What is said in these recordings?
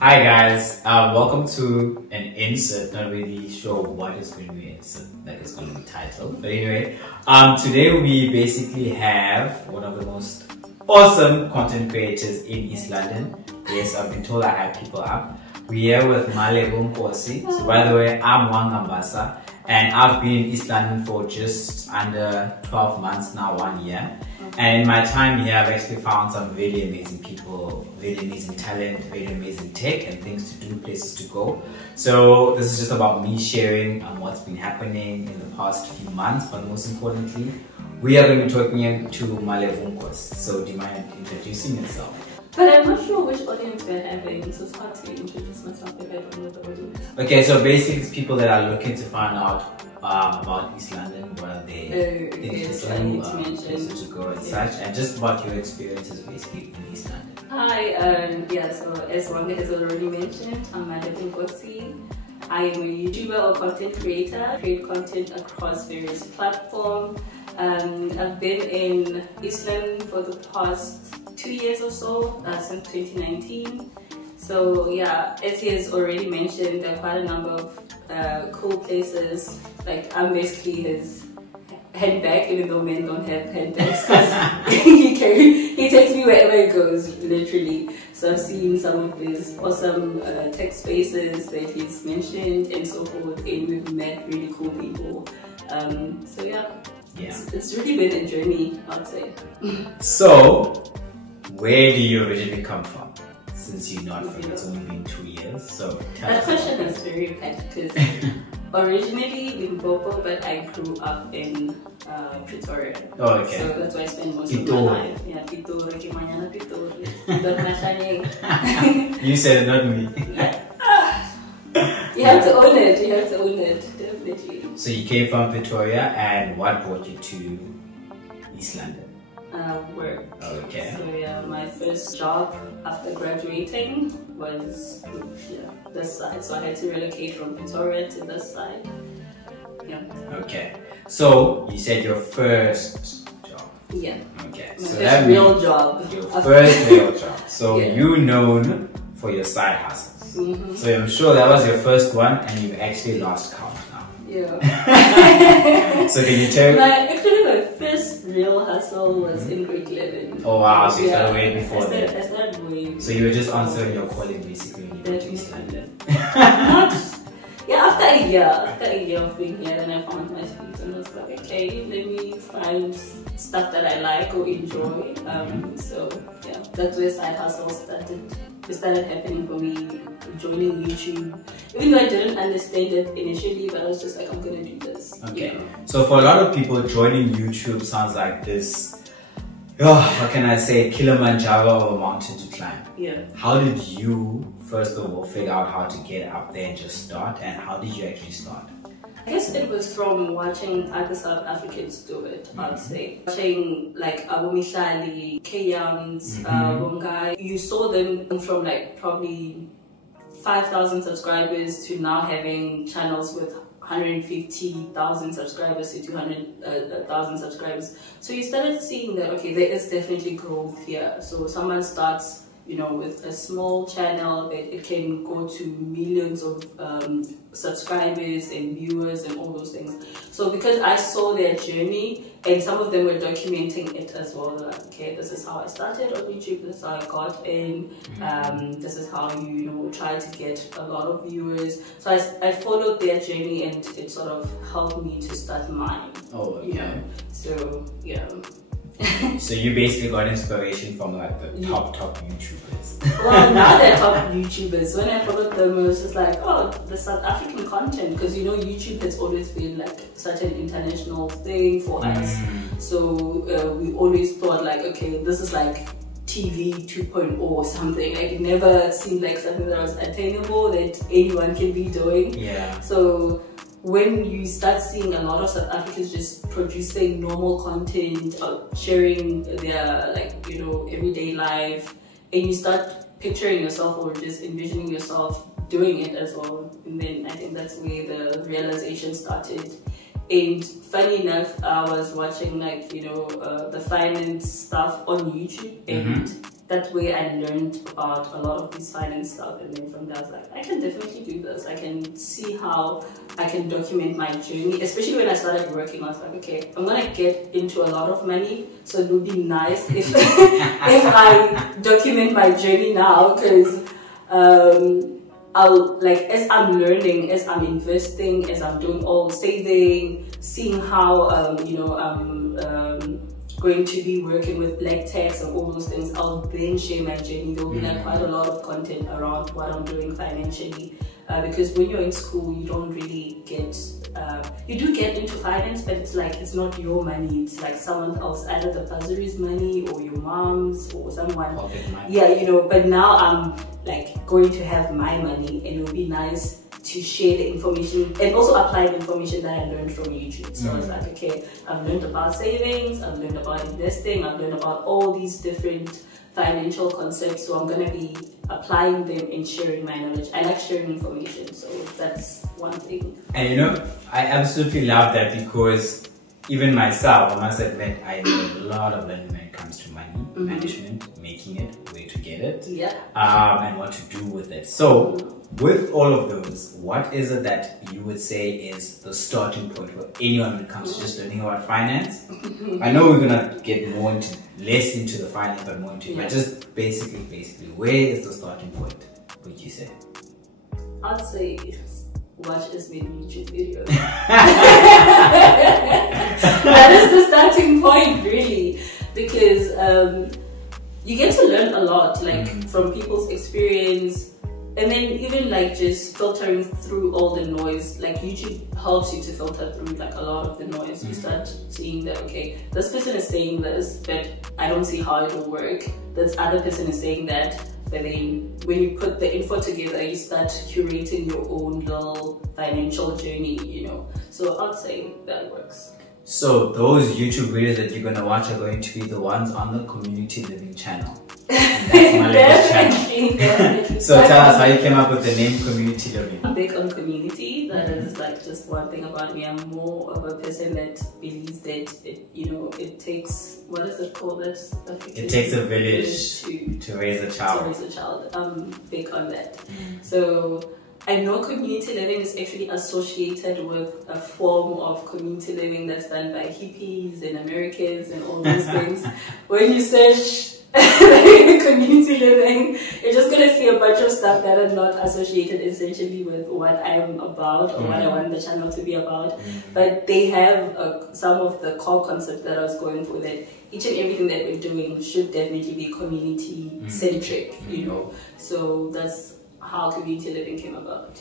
Hi guys, welcome to an insert. Not really sure what is going to be insert, like it's going to be titled. But anyway, today we basically have one of the most awesome content creators in East London. Yes, I've been told I hype people up. We're here with Wanga Mbasa. So by the way, I'm Wanga Mbasa, and I've been in East London for just under 12 months now, 1 year. And in my time here, I've actually found some really amazing people, really amazing talent, really amazing tech and things to do, places to go. So this is just about me sharing what's been happening in the past few months, but most importantly, we are going to be talking to Wanga. So do you mind introducing yourself? But I'm not sure which audience we're having, so it's hard to introduce myself if I don't know the audience. Okay, so basically it's people that are looking to find out about East London, what are they things to do, places to go and such, and just about your experiences basically in East London. Hi, so as Wanga has already mentioned, I'm Wanga Mbasa. I am a YouTuber or content creator, create content across various platforms. I've been in East London for the past 2 years or so, since 2019. So yeah, as he has already mentioned, there are quite a number of cool places. Like I'm basically his handbag, even though men don't have handbags, because he takes me wherever he goes, literally. So I've seen some of his awesome tech spaces that he's mentioned and so forth, and we've met really cool people. So yeah. It's really been a journey, I'd say. So, where do you originally come from? Since you're not from, it's only been 2 years, so that question is very packed because originally in Bobo, but I grew up in Pretoria. Oh, okay. So that's why I spent most of my life. Yeah, Pretoria, You said it, not me. Yeah. You have to own it. You have to own it, definitely. So you came from Pretoria, and what brought you to East London? Work. Okay. So yeah, my first job after graduating was this side. So I had to relocate from Pretoria to this side. Yeah. Okay. So you said your first job. Yeah. Okay. My so first real job. Your first real job. So yeah. you known for your side hustles. So I'm sure that was your first one, and you actually lost count now. Yeah. So can you tell? Actually, my first real hustle was in grade 11. Oh wow! So you started way before that. I started way before. So you were just answering your calling basically when you went to East London. After a year of being here, then I found my feet and I was like, okay, let me find stuff that I like or enjoy. So yeah, that's where side hustle started. It started happening for me, joining YouTube. Even though I didn't understand it initially, but I was just like, I'm gonna do this. Okay. You know? So for a lot of people, joining YouTube sounds like this, what can I say, Kilimanjaro of a mountain to climb. Yeah. How did you, first of all, figure out how to get up there and just start? And how did you actually start? I guess it was from watching other South Africans do it, I'd say. Watching like Abu Mishali, K-Yams, Wanga. You saw them from like probably 5,000 subscribers to now having channels with 150,000 subscribers to 200,000 subscribers. So you started seeing that, okay, there is definitely growth here. So someone starts, with a small channel, it can go to millions of subscribers and viewers and all those things. So because I saw their journey, and some of them were documenting it as well, like, okay, this is how I started on YouTube, this is how I got in, this is how you try to get a lot of viewers. So I followed their journey, and it sort of helped me to start mine. Oh, okay. So yeah. So you basically got inspiration from like the top YouTubers. Well, now they're top YouTubers. When I followed them, it was just like, oh, the South African content, because YouTube has always been like such an international thing for us. So we always thought like, okay, this is like TV 2.0 or something. Like it never seemed like something that was attainable, that anyone can be doing. Yeah. So when you start seeing a lot of South Africans just producing normal content, sharing their everyday life, and you start picturing yourself or just envisioning yourself doing it as well, and then I think that's where the realization started. And funny enough, I was watching like, you know, the finance stuff on YouTube, and that way I learned about a lot of this finance stuff. And then from there I was like, I can definitely do this. I can see how I can document my journey. Especially when I started working, I was like, okay, I'm gonna get into a lot of money, so it would be nice if if I document my journey now, because I'll, like, as I'm learning, as I'm investing, as I'm doing all saving, seeing how you know, I'm going to be working with black tax and all those things, I'll then share my journey. There will be like quite a lot of content around what I'm doing financially, because when you're in school, you don't really get you do get into finance, but it's like, it's not your money, it's like someone else, either the bursary's money or your mom's or someone. Yeah, you know, but now I'm like going to have my money, and it will be nice to share the information and also apply the information that I learned from YouTube. So I was like, okay, I've learned about savings, I've learned about investing, I've learned about all these different financial concepts, so I'm going to be applying them and sharing my knowledge. I like sharing information, so that's one thing. And you know, I absolutely love that, because even myself, I must admit, I do a lot of learning when it comes to money management, making it, where to get it, and what to do with it. So with all of those, what is it that you would say is the starting point for anyone when it comes to just learning about finance? I know we're gonna get more into, less into the finance, but more into, but just basically, where is the starting point, would you say? I'd say watch as many YouTube videos. That is the starting point, really, because you get to learn a lot, like from people's experience. And then even like just filtering through all the noise, like YouTube helps you to filter through like a lot of the noise. You start seeing that, okay, this person is saying this, but I don't see how it will work. This other person is saying that, but then when you put the info together, you start curating your own little financial journey, you know. So I'd say that works. So those YouTube videos that you're gonna watch are going to be the ones on the Community Living channel. And that's my channel. So tell us how you came up with the name Community Living. I'm big on community. That is like just one thing about me. I'm more of a person that believes that you know, it takes, what is it called? It takes a village to raise a child. To raise a child. I'm big on that. So I know community living is actually associated with a form of community living that's done by hippies and Americans and all those things. When you search community living, you're just gonna see a bunch of stuff that are not associated essentially with what I'm about or what I want the channel to be about. But they have some of the core concepts that I was going for, that each and everything that we're doing should definitely be community centric, you know. So that's how community living came about.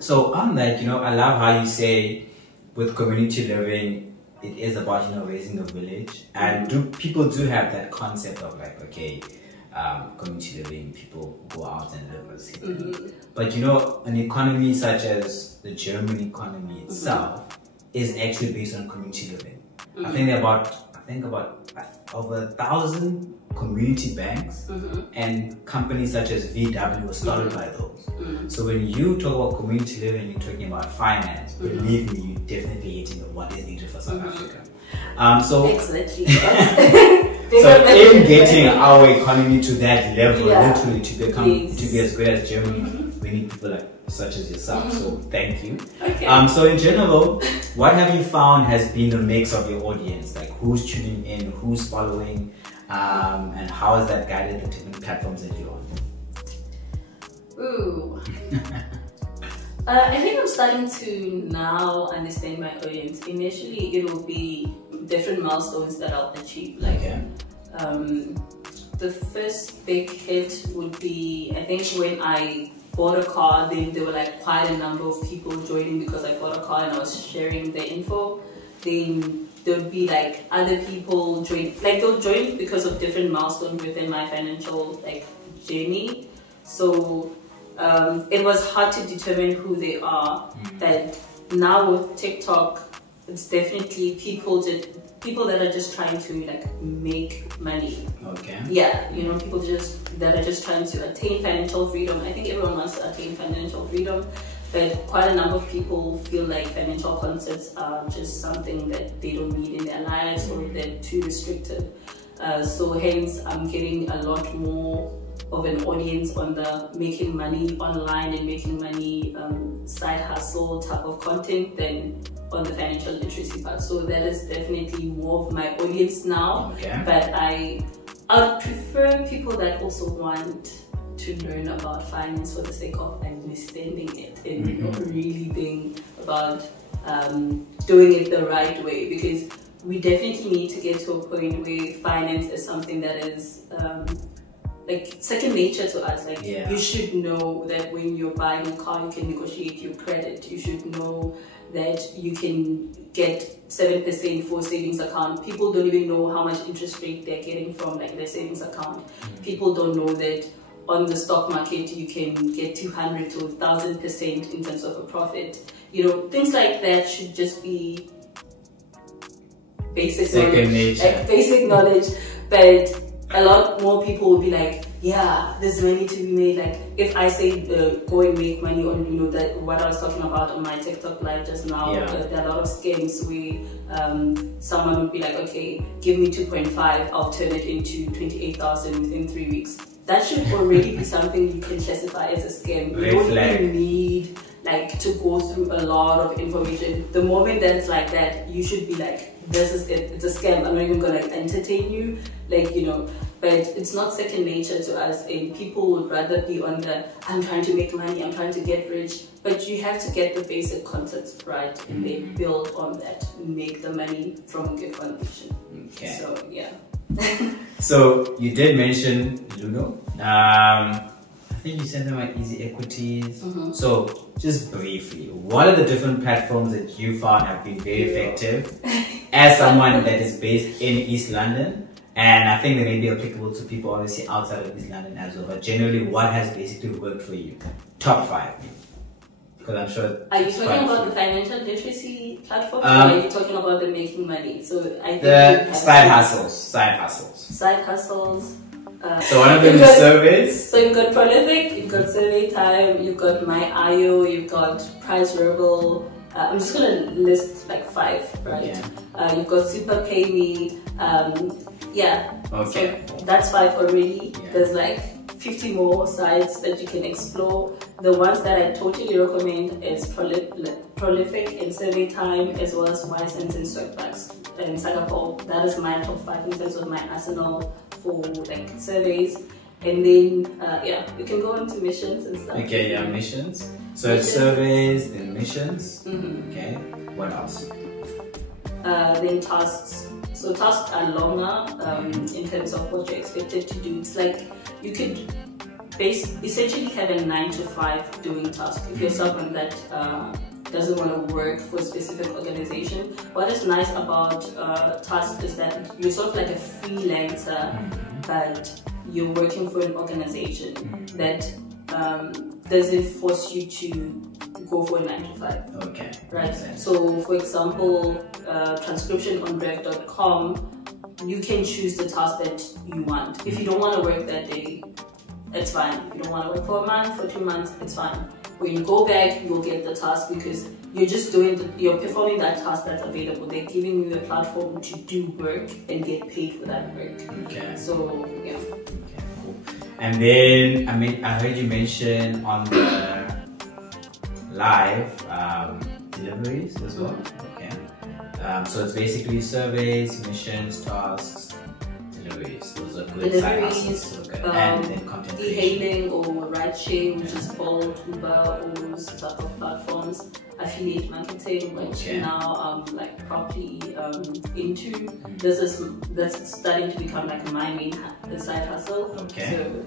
So on that, you know, I love how you say with community living, it is about, you know, raising a village, and people do have that concept of like, okay, community living, people go out and live as hippies. But you know, an economy such as the German economy itself is actually based on community living. I think about over 1,000 community banks and companies such as VW were started by those. So when you talk about community living, you're talking about finance. Believe me, you're definitely hitting what is needed for South Africa. So exactly. So in getting our economy to that level, literally to become to be as good as Germany, we need people like such as yourself. So thank you. Okay. So in general, what have you found has been the mix of your audience? Like who's tuning in, who's following, and how has that guided the different platforms that you're on? Ooh. I think I'm starting to now understand my audience. Initially, it will be different milestones that I'll achieve. Like, the first big hit would be, I think, when I bought a car. Then there were like quite a number of people joining because I bought a car and I was sharing the info. Then there'll be like other people join, like they'll join because of different milestones within my financial like journey. So it was hard to determine who they are, but now with TikTok, it's definitely people that are just trying to like make money. Okay. Yeah, you know, people that are just trying to attain financial freedom. I think everyone wants to attain financial freedom. But quite a number of people feel like financial concepts are just something that they don't need in their lives, or they're too restrictive. So hence I'm getting a lot more of an audience on the making money online and making money side hustle type of content than on the financial literacy part. So that is definitely more of my audience now. Okay. But I would prefer people that also want to learn about finance for the sake of understanding it and not really being about doing it the right way, because we definitely need to get to a point where finance is something that is like second nature to us. Like you should know that when you're buying a car, you can negotiate your credit. You should know that you can get 7% for a savings account. People don't even know how much interest rate they're getting from like their savings account. People don't know that on the stock market you can get 200 to 1,000% in terms of a profit. You know, things like that should just be basic knowledge, like basic knowledge. But a lot more people will be like, yeah, there's money to be made. Like if I say go and make money on, you know, that what I was talking about on my TikTok live just now, there are a lot of scams where someone would be like, okay, give me 2.5, I'll turn it into 28,000 within 3 weeks. That should already be something you can classify as a scam. You don't even need like to go through a lot of information. The moment that it's like that, you should be like, this is it, it's a scam, I'm not even gonna entertain you, like, you know. But it's not second nature to us, and people would rather be on the I'm trying to make money, I'm trying to get rich. But you have to get the basic concepts right, and then build on that and make the money from a good foundation. Okay. So yeah. So you did mention Luno. I think you said them like Easy Equities. So just briefly, what are the different platforms that you found have been very effective as someone that is based in East London? And I think they may be applicable to people obviously outside of East London as well. But generally, what has basically worked for you? Top 5. Because I'm sure. Are you talking about the financial literacy platform, or are you talking about the making money? So I think the side hustles. Side hustles. So one of them is surveys. So you've got Prolific, you've got Survey Time, you've got My IO, you've got Price Rebel. I'm just gonna list like 5, right? Yeah. You've got Super Pay Me. Yeah. Okay. So that's 5 already. Yeah. There's like 50 more sites that you can explore. The ones that I totally recommend is Prolific and Survey Time, as well as YSense and Swagbucks and Singapore. That is my top 5 in terms of my arsenal for like surveys. And then yeah, you can go into missions and stuff. Okay, yeah, missions. So it's surveys, then missions. Okay. What else? Then tasks. So tasks are longer in terms of what you're expected to do. It's like you could essentially have a 9 to 5 doing tasks. If you're someone that doesn't want to work for a specific organization, what is nice about tasks is that you're sort of like a freelancer, but you're working for an organization that doesn't force you to go for a 9 to 5. Okay. Right. So, for example, transcription on rev.com, you can choose the task that you want. If you don't want to work that day, it's fine. If you don't want to work for a month, for 2 months, it's fine. When you go back, you'll get the task because you're just you're performing that task that's available. They're giving you a platform to do work and get paid for that work. Okay. So, yeah. Okay, cool. And then, I heard you mention on the live deliveries as well. Okay. So it's basically surveys, missions, tasks, deliveries. Those are good side hustles to look at. And then content e-hailing or ride sharing, which is Bolt, Uber, all those type of platforms. Affiliate marketing, which now I'm like properly into. That's starting to become like my main side hustle. Okay. So,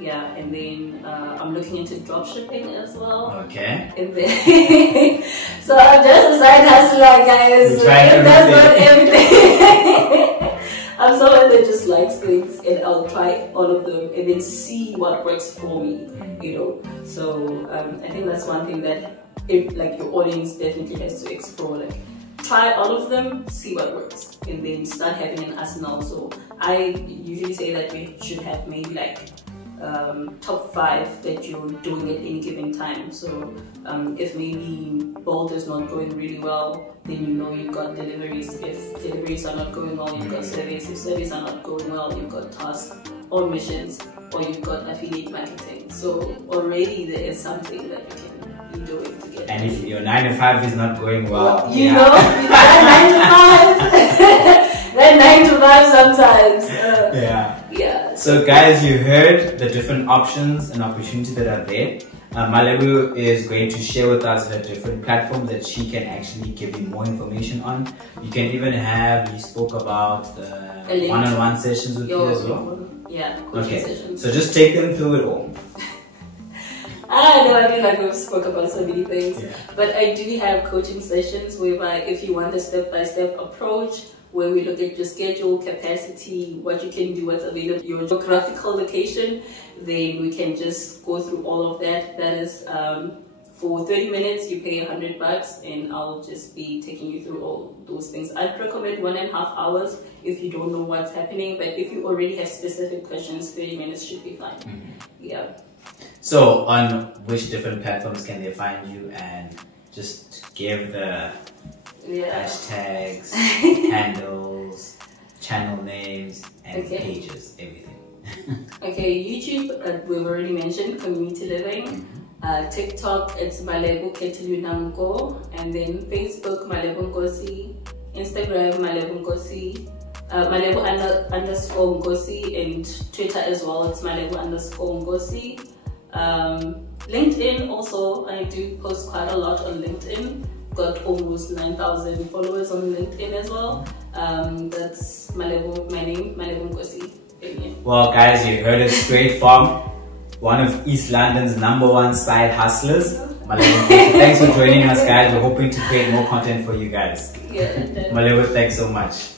yeah, and then I'm looking into drop shipping as well. Okay. And then so I'm just a side hustler, guys. That's not everything. I'm someone that just likes things, and I'll try all of them and then see what works for me, you know. So I think that's one thing that like your audience definitely has to explore. Like, try all of them, see what works, and then start having an arsenal. So I usually say that we should have maybe like top 5 that you're doing at any given time. So if maybe Bolt is not going really well, then you know you've got deliveries. If deliveries are not going well, you've got surveys. If surveys are not going well, you've got tasks or missions, or you've got affiliate marketing. So already there is something that you can be doing to get. And if your 9 to 5 is not going well, you know, that 9 to 5, that 9 to 5 sometimes. Yeah. So guys, you heard the different options and opportunities that are there. Malibu is going to share with us the different platforms that she can actually give you more information on. You can even have, you spoke about the one-on-one sessions with you as well. Yeah, coaching sessions. So just take them through it all. I mean, like we spoke about so many things, but I do have coaching sessions whereby if you want a step-by-step approach, where we look at your schedule, capacity, what you can do, what's available, your geographical location, then we can just go through all of that. That is for 30 minutes, you pay $100 and I'll just be taking you through all those things. I'd recommend 1.5 hours if you don't know what's happening, but if you already have specific questions, 30 minutes should be fine. Yeah. So on which different platforms can they find you, and just give the hashtags, handles, channel names, and pages, everything. Okay, YouTube, we've already mentioned, community living. TikTok, it's Malebo Ketelunango, and then Facebook, Malebo Ngosi, Instagram, Malebo Ngosi, Malebo _ Ngosi, and Twitter as well, it's Malebo _ Ngosi. LinkedIn also, I do post quite a lot on LinkedIn. Got almost 9,000 followers on LinkedIn as well. That's my name, Malebo Ngosi. Well guys, you heard it straight from one of East London's #1 side hustlers, Malebo Ngosi. Thanks for joining us guys. We're hoping to create more content for you guys. Malebo, thanks so much.